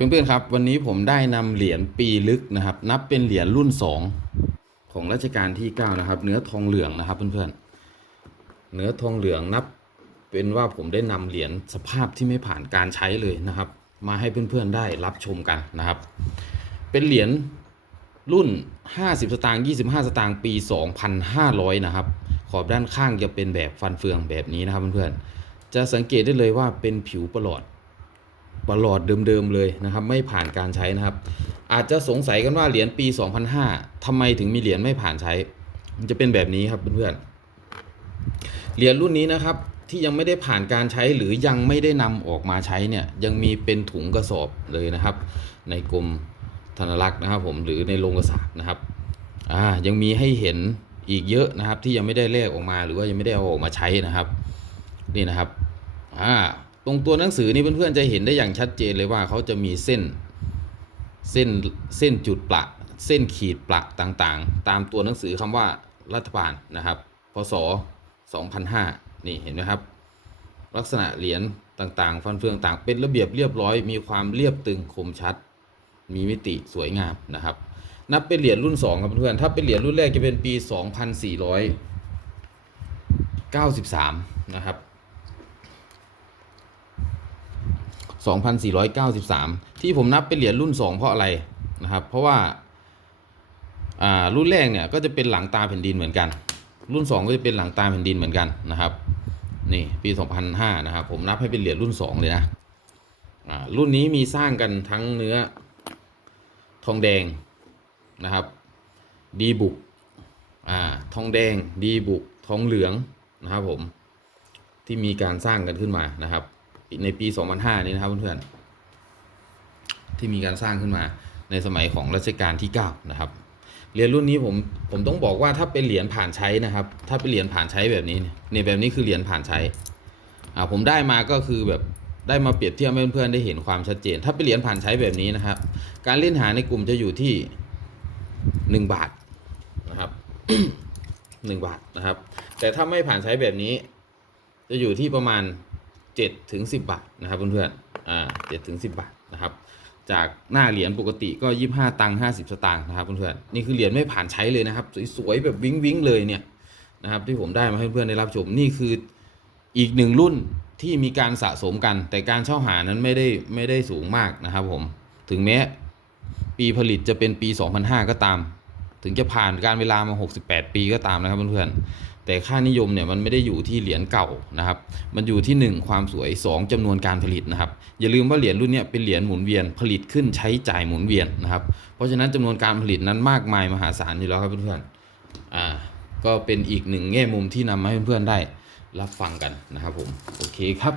เพื่อนๆครับวันนี้ผมได้นำเหรียญปีลึกนะครับ นับเป็นเหรียญรุ่น 2 ของรัชกาลที่9นะครับ เนื้อทองเหลืองนะครับเพื่อนๆเนื้อทองเหลืองนับเป็นว่าผมได้นำเหรียญสภาพที่ไม่ผ่านการใช้เลยนะครับ มาให้เพื่อนๆได้รับชมกันนะครับ เป็นเหรียญรุ่น 50 สตางค์25 สตางค์ปี 2500 นะครับ ขอบด้านข้างจะเป็นแบบฟันเฟืองแบบนี้นะครับเพื่อนๆจะสังเกตได้เลยว่าเป็นผิวประหลอด ประหลอดเดิมๆเลยนะครับ ไม่ผ่านการใช้นะครับ อาจจะสงสัยกันว่าเหรียญปี 2005ทำไมถึงมีเหรียญไม่ผ่านใช้ มันจะเป็นแบบนี้ครับเพื่อนๆเหรียญรุ่นนี้นะครับที่ยังไม่ได้ผ่านการใช้หรือยังไม่ได้นำออกมาใช้เนี่ยยังมีเป็นถุงกระสอบเลยนะครับ ในกรมธนรักษ์นะครับผมหรือในโรงกระสาบนะครับอ่ายังมีให้เห็นอีกเยอะนะครับที่ยังไม่ได้แลกออกมาหรือว่ายังไม่ได้เอาออกมาใช้นะครับ นี่นะครับอ่า ตรงตัวหนังสือนี่เพื่อนๆจะเห็นได้อย่างชัดเจนเลยว่าเขาจะมีเส้นเส้นเส้นจุดประเส้นขีดประต่างๆ ตามตัวหนังสือคำว่ารัฐบาลนะครับ พศ 2005 นี่เห็นไหมครับ ลักษณะเหรียญต่างๆ ฟันเฟืองต่างเป็นระเบียบเรียบร้อย มีความเรียบตึงคมชัด มีมิติสวยงามนะครับ นับเป็นเหรียญรุ่น 2 ครับเพื่อนๆถ้าเป็นเหรียญรุ่นแรกจะเป็นปี 2493 นะครับ 2493 ที่ผมนับเป็นเหรียญรุ่น 2 เพราะอะไรนะครับ เพราะว่ารุ่นแรกเนี่ยก็จะเป็นหลังตาแผ่นดินเหมือนกัน รุ่น 2 ก็จะเป็นหลังตาแผ่นดินเหมือนกันนะครับนี่ปี 2005 นะครับ ผมนับให้เป็นเหรียญรุ่น 2 เลยนะรุ่นนี้มีสร้างกันทั้งเนื้อทองแดงนะครับ ดีบุกอ่าทองแดงดีบุกทองเหลืองนะครับผมที่มีการสร้างกันขึ้นมานะครับ ในปี 2005 นี้นะครับเพื่อนๆที่มีการสร้างขึ้นมาในสมัยของรัชกาลที่ 9 นะครับเหรียญรุ่นนี้ผมผมต้องบอกว่าถ้าเป็นเหรียญผ่านใช้นะครับ ถ้าเป็นเหรียญผ่านใช้แบบนี้เนี่ยแบบนี้คือเหรียญผ่านใช้อ่าผมได้มาก็คือแบบได้มาเปรียบเทียบให้เพื่อนๆได้เห็นความชัดเจน ถ้าเป็นเหรียญผ่านใช้แบบนี้นะครับ การเล่นหาในกลุ่มจะอยู่ที่ 1 บาทนะครับ1บาทนะครับ แต่ถ้าไม่ผ่านใช้แบบนี้ จะอยู่ที่ประมาณ 7ถึง10 บาทนะครับเพื่อนๆอ่า7ถึง10บาทนะครับจากหน้าเหรียญปกติก็ 25 ตังค์50 สตางค์นะครับเพื่อนๆนี่คือเหรียญไม่ผ่านใช้เลยนะครับ สวยๆแบบวิ้งวิ้งเลยเนี่ยนะครับที่ผมได้มาให้เพื่อนๆได้รับชมนี่คืออีกหนึ่งรุ่นที่มีการสะสมกัน แต่การเช่าหานั้นไม่ได้ไม่ได้สูงมากนะครับผมถึงแม้ปีผลิตจะเป็นปี 2005 ก็ตาม ถึงจะผ่านการเวลามา 68 ปีก็ตามนะครับเพื่อนๆ แต่ค่านิยมเนี่ยมันไม่ได้อยู่ที่เหรียญเก่านะครับ มันอยู่ที่ 1 ความสวย 2จำนวนการผลิตนะครับ อย่าลืมว่าเหรียญรุ่นนี้เป็นเหรียญหมุนเวียนผลิตขึ้นใช้จ่ายหมุนเวียนนะครับ เพราะฉะนั้นจำนวนการผลิตนั้นมากมายมหาศาลอยู่แล้วครับเพื่อนๆอ่าก็เป็นอีกหนึ่งแง่มุมที่นำมาให้เพื่อนๆได้รับฟังกันนะครับผมโอเคครับ